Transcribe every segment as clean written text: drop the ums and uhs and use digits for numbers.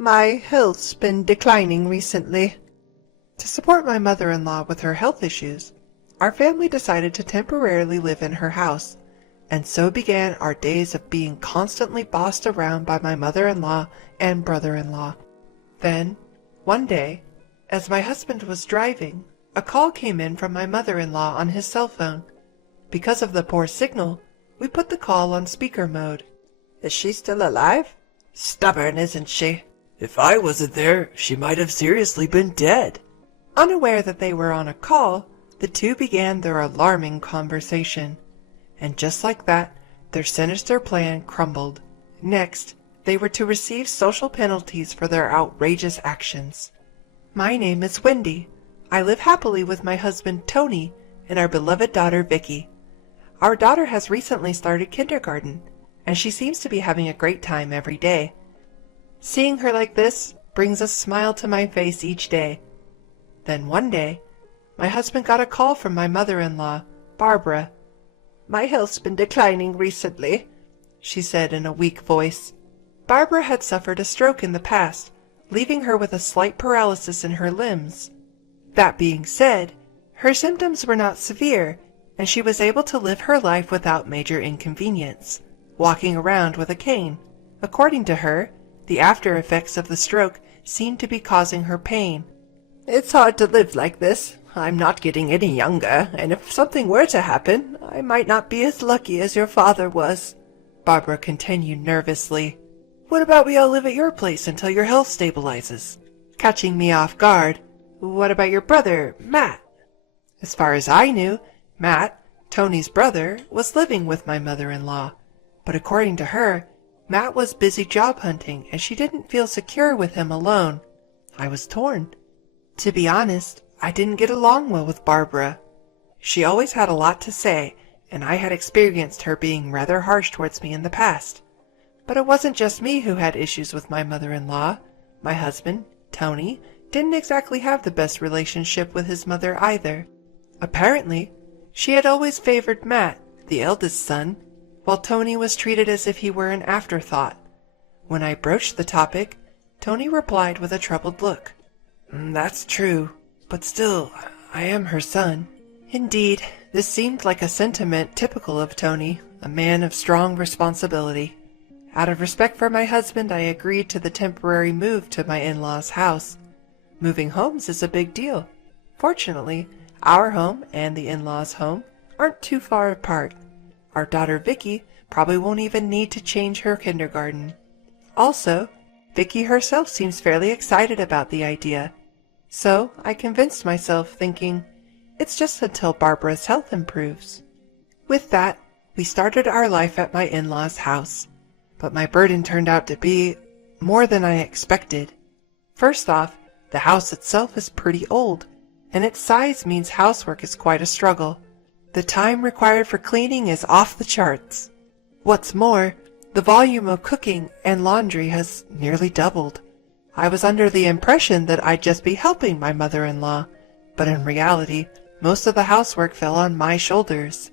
My health's been declining recently. To support my mother-in-law with her health issues, our family decided to temporarily live in her house, and so began our days of being constantly bossed around by my mother-in-law and brother-in-law. Then, one day, as my husband was driving, a call came in from my mother-in-law on his cell phone. Because of the poor signal, we put the call on speaker mode. Is she still alive? Stubborn, isn't she? If I wasn't there, she might have seriously been dead. Unaware that they were on a call, the two began their alarming conversation. And just like that, their sinister plan crumbled. Next, they were to receive social penalties for their outrageous actions. My name is Wendy. I live happily with my husband Tony and our beloved daughter Vicky. Our daughter has recently started kindergarten, and she seems to be having a great time every day. Seeing her like this brings a smile to my face each day. Then one day, my husband got a call from my mother-in-law, Barbara. My health's been declining recently, she said in a weak voice. Barbara had suffered a stroke in the past, leaving her with a slight paralysis in her limbs. That being said, her symptoms were not severe, and she was able to live her life without major inconvenience, walking around with a cane. According to her, the after effects of the stroke seemed to be causing her pain. It's hard to live like this. I'm not getting any younger, and if something were to happen, I might not be as lucky as your father was, Barbara continued nervously. What about we all live at your place until your health stabilizes? Catching me off guard. What about your brother, Matt? As far as I knew, Matt, Tony's brother, was living with my mother-in-law. But according to her, Matt was busy job hunting and she didn't feel secure with him alone. I was torn. To be honest, I didn't get along well with Barbara. She always had a lot to say, and I had experienced her being rather harsh towards me in the past. But it wasn't just me who had issues with my mother-in-law. My husband, Tony, didn't exactly have the best relationship with his mother either. Apparently, she had always favored Matt, the eldest son, while Tony was treated as if he were an afterthought. When I broached the topic, Tony replied with a troubled look. That's true, but still, I am her son. Indeed, this seemed like a sentiment typical of Tony, a man of strong responsibility. Out of respect for my husband, I agreed to the temporary move to my in-laws' house. Moving homes is a big deal. Fortunately, our home and the in-laws' home aren't too far apart. Our daughter Vicky probably won't even need to change her kindergarten. Also, Vicky herself seems fairly excited about the idea. So I convinced myself, thinking, it's just until Barbara's health improves. With that, we started our life at my in-laws' house. But my burden turned out to be more than I expected. First off, the house itself is pretty old, and its size means housework is quite a struggle. The time required for cleaning is off the charts. What's more, the volume of cooking and laundry has nearly doubled. I was under the impression that I'd just be helping my mother-in-law, but in reality, most of the housework fell on my shoulders.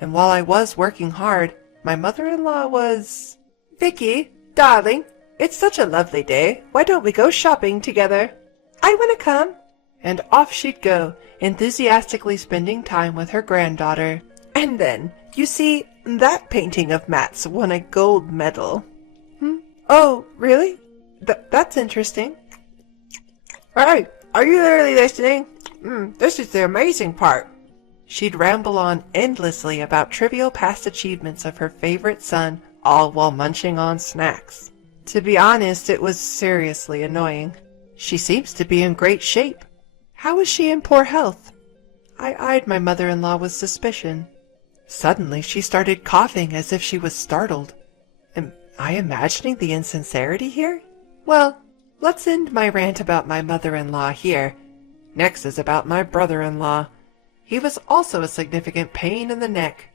And while I was working hard, my mother-in-law was... Vicky, darling, it's such a lovely day. Why don't we go shopping together? I want to come. And off she'd go, enthusiastically spending time with her granddaughter. And then, you see, that painting of Matt's won a gold medal. Oh, really? That's interesting. Hey, are you really listening? This is the amazing part. She'd ramble on endlessly about trivial past achievements of her favorite son, all while munching on snacks. To be honest, it was seriously annoying. She seems to be in great shape. How is she in poor health? I eyed my mother-in-law with suspicion. Suddenly, she started coughing as if she was startled. Am I imagining the insincerity here? Well, let's end my rant about my mother-in-law here. Next is about my brother-in-law. He was also a significant pain in the neck.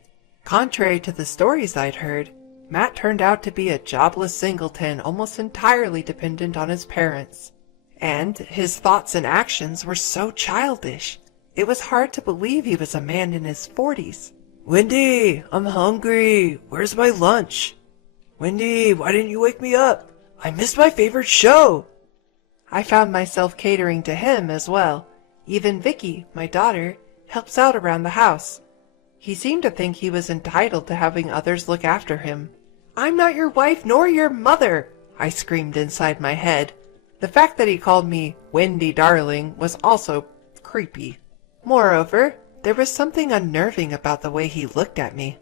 Contrary to the stories I'd heard, Matt turned out to be a jobless singleton almost entirely dependent on his parents. And his thoughts and actions were so childish. It was hard to believe he was a man in his 40s. Wendy, I'm hungry. Where's my lunch? Wendy, why didn't you wake me up? I missed my favorite show. I found myself catering to him as well. Even Vicky, my daughter, helps out around the house. He seemed to think he was entitled to having others look after him. "I'm not your wife nor your mother," I screamed inside my head. The fact that he called me Wendy Darling was also creepy. Moreover, there was something unnerving about the way he looked at me.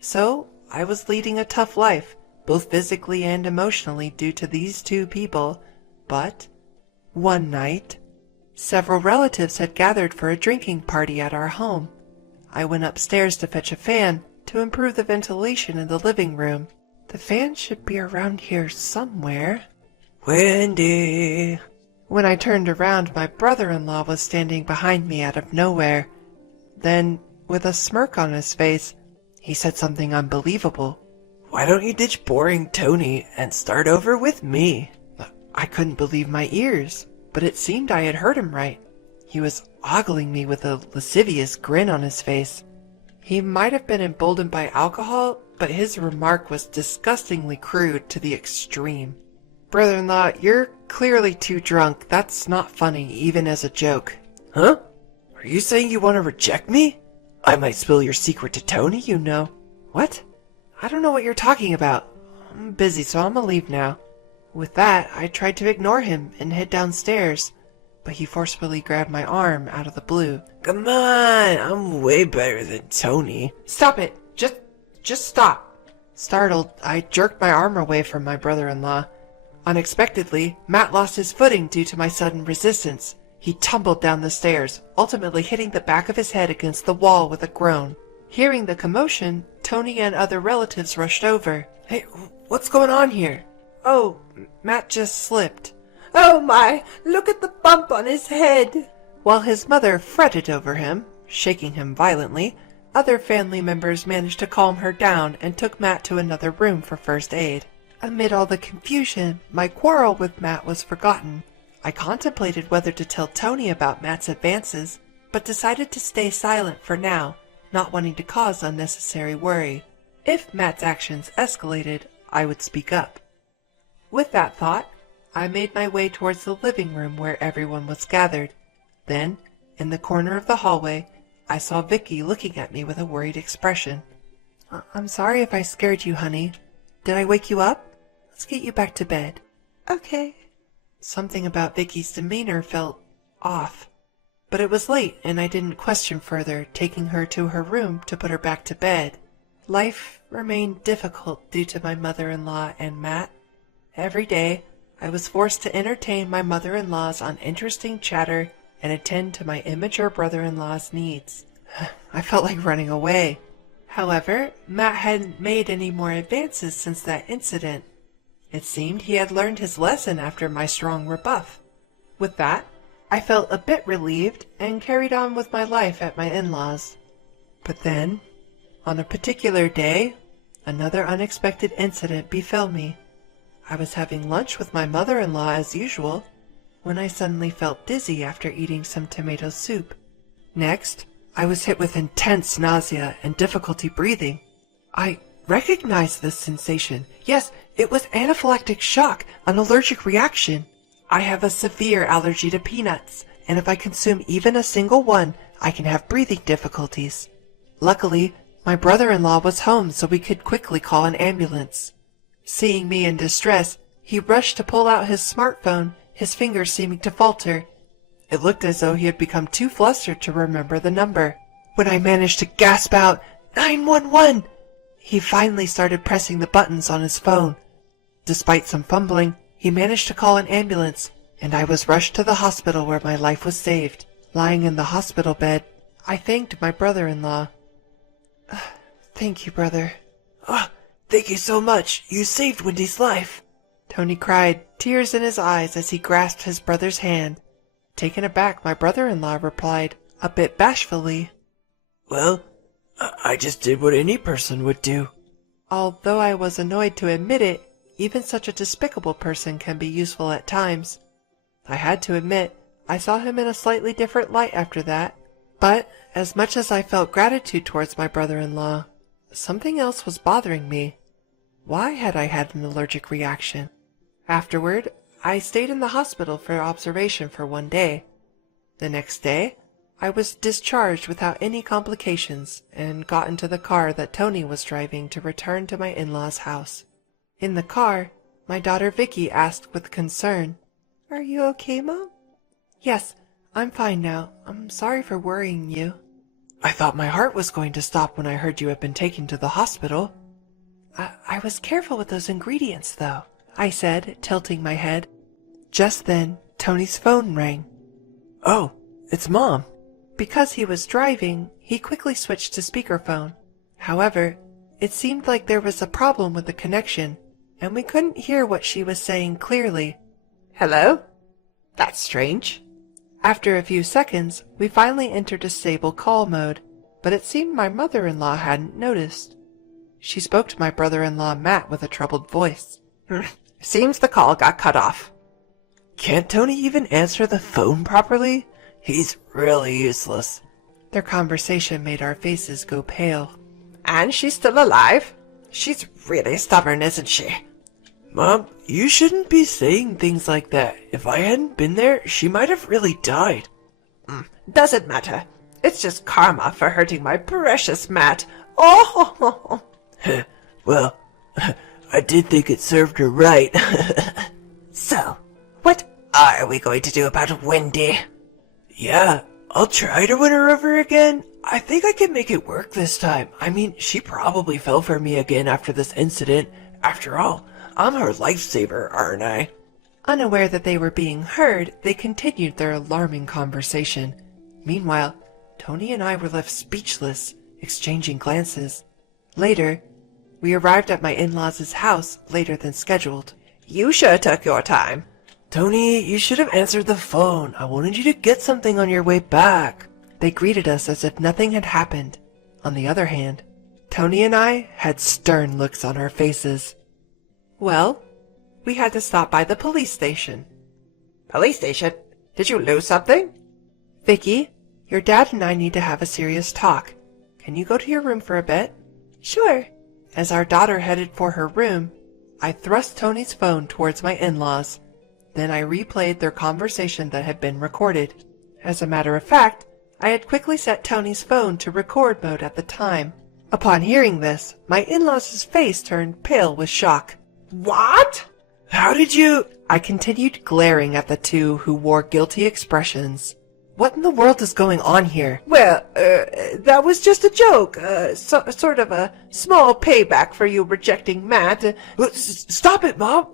So, I was leading a tough life, both physically and emotionally due to these two people, but one night, several relatives had gathered for a drinking party at our home. I went upstairs to fetch a fan to improve the ventilation in the living room. The fan should be around here somewhere. Wendy. When I turned around, my brother-in-law was standing behind me out of nowhere. Then, with a smirk on his face, he said something unbelievable. Why don't you ditch boring Tony and start over with me? I couldn't believe my ears, but it seemed I had heard him right. He was ogling me with a lascivious grin on his face. He might have been emboldened by alcohol, but his remark was disgustingly crude to the extreme. "Brother-in-law, you're clearly too drunk. That's not funny, even as a joke." Huh? Are you saying you want to reject me? I might spill your secret to Tony, you know. "What? I don't know what you're talking about. I'm busy, so I'm gonna leave now." With that, I tried to ignore him and head downstairs, but he forcefully grabbed my arm out of the blue. Come on, I'm way better than Tony. "Stop it! Just stop!" Startled, I jerked my arm away from my brother-in-law. Unexpectedly, Matt lost his footing due to my sudden resistance. He tumbled down the stairs, ultimately hitting the back of his head against the wall with a groan. Hearing the commotion, Tony and other relatives rushed over. Hey, what's going on here? "Oh, Matt just slipped." "Oh my, look at the bump on his head." While his mother fretted over him, shaking him violently, other family members managed to calm her down and took Matt to another room for first aid. Amid all the confusion, my quarrel with Matt was forgotten. I contemplated whether to tell Tony about Matt's advances, but decided to stay silent for now, not wanting to cause unnecessary worry. If Matt's actions escalated, I would speak up. With that thought, I made my way towards the living room where everyone was gathered. Then, in the corner of the hallway, I saw Vicky looking at me with a worried expression. "I'm sorry if I scared you, honey. Did I wake you up? Let's get you back to bed." "Okay." Something about Vicky's demeanor felt off. But it was late and I didn't question further, taking her to her room to put her back to bed. Life remained difficult due to my mother-in-law and Matt. Every day, I was forced to entertain my mother-in-law's uninteresting chatter and attend to my immature brother-in-law's needs. I felt like running away. However, Matt hadn't made any more advances since that incident. It seemed he had learned his lesson after my strong rebuff. With that, I felt a bit relieved and carried on with my life at my in-laws. But then, on a particular day, another unexpected incident befell me. I was having lunch with my mother-in-law as usual, when I suddenly felt dizzy after eating some tomato soup. Next, I was hit with intense nausea and difficulty breathing. I recognized this sensation. Yes, it was anaphylactic shock, an allergic reaction. I have a severe allergy to peanuts, and if I consume even a single one, I can have breathing difficulties. Luckily, my brother-in-law was home so we could quickly call an ambulance. Seeing me in distress, he rushed to pull out his smartphone, his fingers seeming to falter. It looked as though he had become too flustered to remember the number. When I managed to gasp out, 911, he finally started pressing the buttons on his phone. Despite some fumbling, he managed to call an ambulance, and I was rushed to the hospital where my life was saved. Lying in the hospital bed, I thanked my brother-in-law. "Thank you, brother." Oh, thank you so much. You saved Wendy's life. Tony cried, tears in his eyes as he grasped his brother's hand. Taken aback, my brother-in-law replied, a bit bashfully, Well, I just did what any person would do. Although I was annoyed to admit it, even such a despicable person can be useful at times. I had to admit, I saw him in a slightly different light after that. But, as much as I felt gratitude towards my brother-in-law, something else was bothering me. Why had I had an allergic reaction? Afterward, I stayed in the hospital for observation for 1 day. The next day, I was discharged without any complications and got into the car that Tony was driving to return to my in-laws' house. In the car, my daughter Vicky asked with concern, "Are you okay, Mom?" "Yes, I'm fine now. I'm sorry for worrying you." "I thought my heart was going to stop when I heard you had been taken to the hospital." I was careful with those ingredients, though," I said, tilting my head. Just then, Tony's phone rang. Oh, it's Mom. Because he was driving, he quickly switched to speakerphone. However, it seemed like there was a problem with the connection, and we couldn't hear what she was saying clearly. "Hello? That's strange." After a few seconds, we finally entered disable call mode, but it seemed my mother-in-law hadn't noticed. She spoke to my brother-in-law Matt with a troubled voice. "Seems the call got cut off." Can't Tony even answer the phone properly? He's really useless. Their conversation made our faces go pale. "And she's still alive? She's really stubborn, isn't she?" Mom, you shouldn't be saying things like that. If I hadn't been there, she might have really died. Doesn't matter. It's just karma for hurting my precious Matt. Oh! Well, I did think it served her right. So, what are we going to do about Wendy? Yeah, I'll try to win her over again. I think I can make it work this time. I mean, she probably fell for me again after this incident. After all, I'm her lifesaver, aren't I? Unaware that they were being heard, they continued their alarming conversation. Meanwhile, Tony and I were left speechless, exchanging glances. Later, we arrived at my in-laws' house later than scheduled. "You sure took your time." Tony, you should have answered the phone. I wanted you to get something on your way back. They greeted us as if nothing had happened. On the other hand, Tony and I had stern looks on our faces. Well, we had to stop by the police station. "Police station? Did you lose something?" "Vicky, your dad and I need to have a serious talk. Can you go to your room for a bit?" "Sure." As our daughter headed for her room, I thrust Tony's phone towards my in-laws. Then I replayed their conversation that had been recorded. As a matter of fact, I had quickly set Tony's phone to record mode at the time. Upon hearing this, my in-laws' face turned pale with shock. "What?" How did you... I continued glaring at the two who wore guilty expressions. What in the world is going on here? "Well, that was just a joke. Sort of a small payback for you rejecting Matt. Stop it, Mom.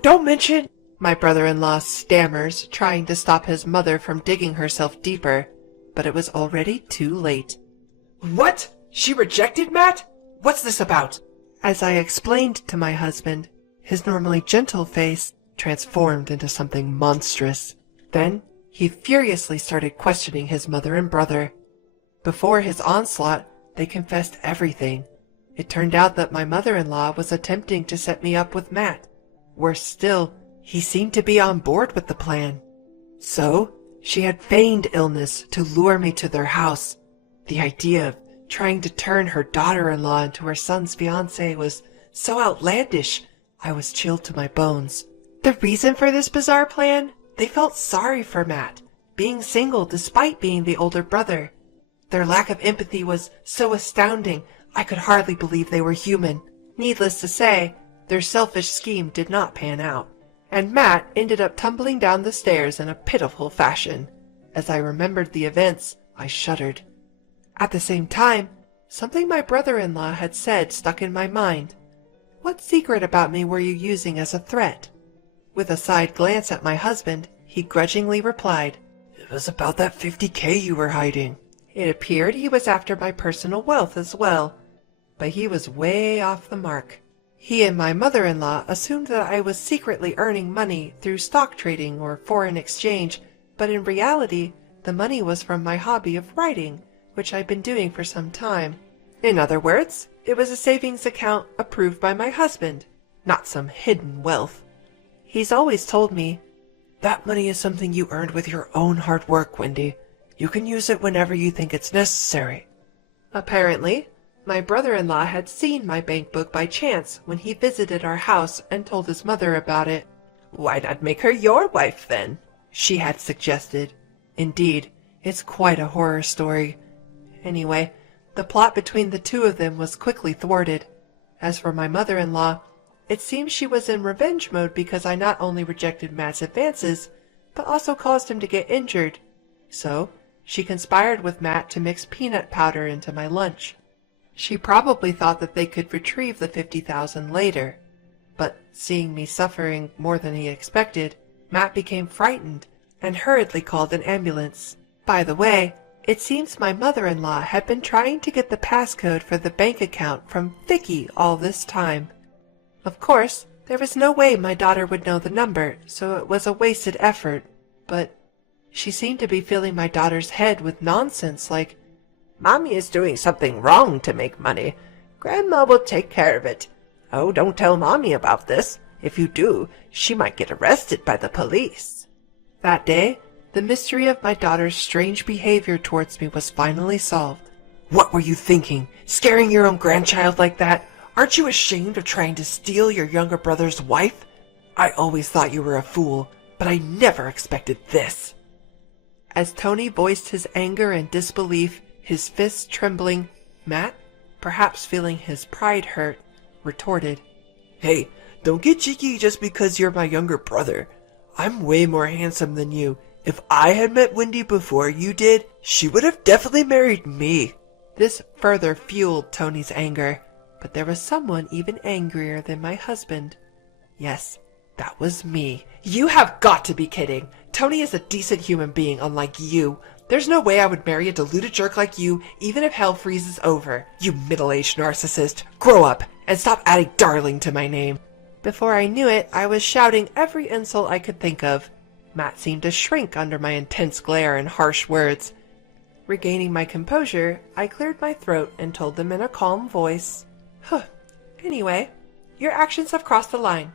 Don't mention... My brother-in-law stammers, trying to stop his mother from digging herself deeper, but it was already too late. What? She rejected Matt? What's this about? As I explained to my husband, his normally gentle face transformed into something monstrous. Then he furiously started questioning his mother and brother. Before his onslaught, they confessed everything. It turned out that my mother-in-law was attempting to set me up with Matt. Worse still, he seemed to be on board with the plan. So, she had feigned illness to lure me to their house. The idea of trying to turn her daughter-in-law into her son's fiancé was so outlandish, I was chilled to my bones. The reason for this bizarre plan? They felt sorry for Matt, being single despite being the older brother. Their lack of empathy was so astounding, I could hardly believe they were human. Needless to say, their selfish scheme did not pan out, and Matt ended up tumbling down the stairs in a pitiful fashion. As I remembered the events, I shuddered. At the same time, something my brother-in-law had said stuck in my mind. "What secret about me were you using as a threat?" With a side glance at my husband, he grudgingly replied, It was about that $50K you were hiding. It appeared he was after my personal wealth as well, but he was way off the mark. He and my mother-in-law assumed that I was secretly earning money through stock trading or foreign exchange, but in reality, the money was from my hobby of writing, which I'd been doing for some time. In other words, it was a savings account approved by my husband, not some hidden wealth. He's always told me, That money is something you earned with your own hard work, Wendy. You can use it whenever you think it's necessary. Apparently, my brother-in-law had seen my bank book by chance when he visited our house and told his mother about it. Why not make her your wife then? she had suggested. Indeed, it's quite a horror story. Anyway, the plot between the two of them was quickly thwarted. As for my mother-in-law, it seems she was in revenge mode because I not only rejected Matt's advances, but also caused him to get injured. So, she conspired with Matt to mix peanut powder into my lunch. She probably thought that they could retrieve the 50,000 later. But seeing me suffering more than he expected, Matt became frightened and hurriedly called an ambulance. By the way, it seems my mother-in-law had been trying to get the passcode for the bank account from Vicky all this time. Of course, there was no way my daughter would know the number, so it was a wasted effort. But she seemed to be filling my daughter's head with nonsense like, Mommy is doing something wrong to make money. Grandma will take care of it. Oh, don't tell Mommy about this. If you do, she might get arrested by the police. That day, the mystery of my daughter's strange behavior towards me was finally solved. What were you thinking? Scaring your own grandchild like that? Aren't you ashamed of trying to steal your younger brother's wife? I always thought you were a fool, but I never expected this. As Tony voiced his anger and disbelief, his fists trembling, Matt, perhaps feeling his pride hurt, retorted, Hey, don't get cheeky just because you're my younger brother. I'm way more handsome than you. If I had met Wendy before you did, she would have definitely married me. This further fueled Tony's anger, but there was someone even angrier than my husband. Yes, that was me. You have got to be kidding. Tony is a decent human being, unlike you. There's no way I would marry a deluded jerk like you, even if hell freezes over. You middle-aged narcissist. Grow up and stop adding darling to my name. Before I knew it, I was shouting every insult I could think of. Matt seemed to shrink under my intense glare and harsh words. Regaining my composure, I cleared my throat and told them in a calm voice, Anyway, your actions have crossed the line.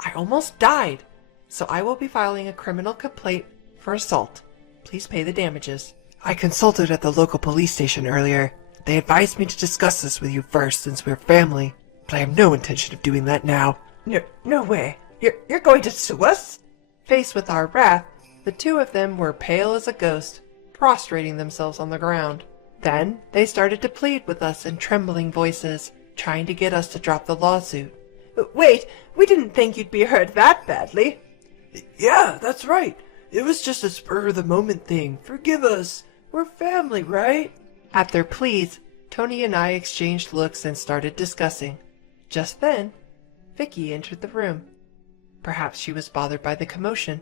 I almost died, so I will be filing a criminal complaint for assault. Please pay the damages. I consulted at the local police station earlier. They advised me to discuss this with you first since we're family, but I have no intention of doing that now. No way. You're going to sue us? Faced with our wrath, the two of them were pale as a ghost, prostrating themselves on the ground. Then they started to plead with us in trembling voices, trying to get us to drop the lawsuit. Wait, we didn't think you'd be hurt that badly. Yeah, that's right. It was just a spur-of-the-moment thing. Forgive us. We're family, right? At their pleas, Tony and I exchanged looks and started discussing. Just then, Vicky entered the room. Perhaps she was bothered by the commotion.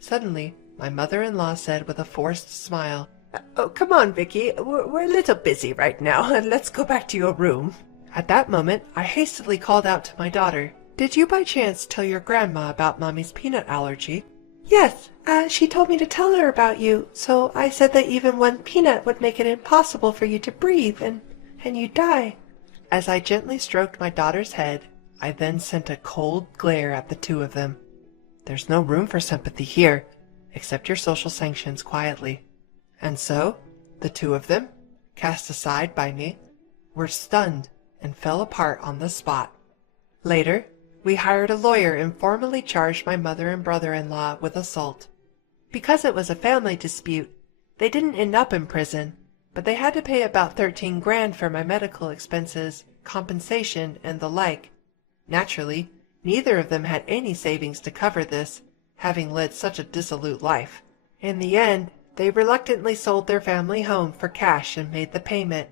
Suddenly, my mother-in-law said with a forced smile, Oh, come on, Vicky. We're a little busy right now. Let's go back to your room. At that moment, I hastily called out to my daughter, Did you by chance tell your grandma about Mommy's peanut allergy? Yes, she told me to tell her about you, so I said that even one peanut would make it impossible for you to breathe, and you'd die. As I gently stroked my daughter's head, I then sent a cold glare at the two of them. There's no room for sympathy here. Accept your social sanctions quietly. And so, the two of them, cast aside by me, were stunned and fell apart on the spot. Later, we hired a lawyer and formally charged my mother and brother-in-law with assault. Because it was a family dispute, they didn't end up in prison, but they had to pay about 13 grand for my medical expenses, compensation, and the like. Naturally, neither of them had any savings to cover this, having led such a dissolute life. In the end, they reluctantly sold their family home for cash and made the payment.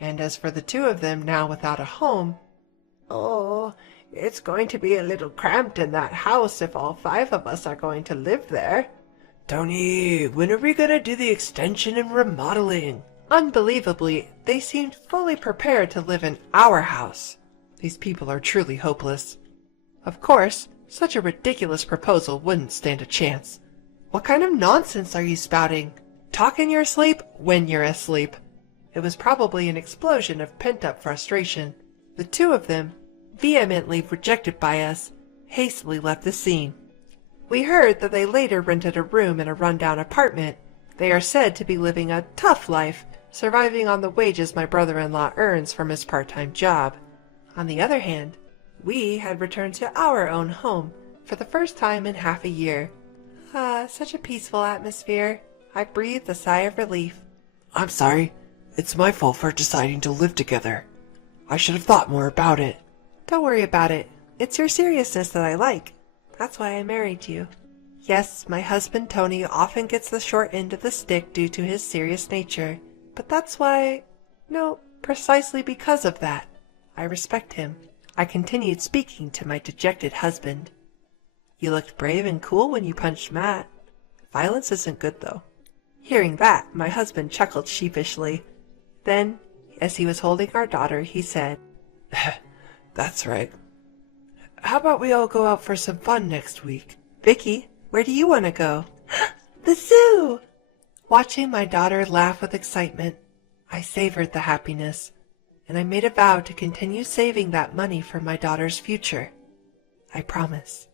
And as for the two of them now without a home, Oh, it's going to be a little cramped in that house if all 5 of us are going to live there. Tony, when are we gonna do the extension and remodeling? unbelievably, they seemed fully prepared to live in our house. These people are truly hopeless. Of course, such a ridiculous proposal wouldn't stand a chance. What kind of nonsense are you spouting? Talk in your sleep when you're asleep. It was probably an explosion of pent-up frustration. The two of them, vehemently rejected by us, hastily left the scene. We heard that they later rented a room in a rundown apartment. They are said to be living a tough life, surviving on the wages my brother-in-law earns from his part-time job. On the other hand, we had returned to our own home, for the first time in half a year. Ah, such a peaceful atmosphere. I breathed a sigh of relief. I'm sorry. It's my fault for deciding to live together. I should have thought more about it. Don't worry about it. It's your seriousness that I like. That's why I married you. Yes, my husband Tony often gets the short end of the stick due to his serious nature. But that's why... No, precisely because of that. I respect him. I continued speaking to my dejected husband. You looked brave and cool when you punched Matt. Violence isn't good, though. Hearing that, my husband chuckled sheepishly. Then, as he was holding our daughter, he said, That's right. How about we all go out for some fun next week? Vicky, where do you want to go? The zoo! Watching my daughter laugh with excitement, I savored the happiness, and I made a vow to continue saving that money for my daughter's future. I promise.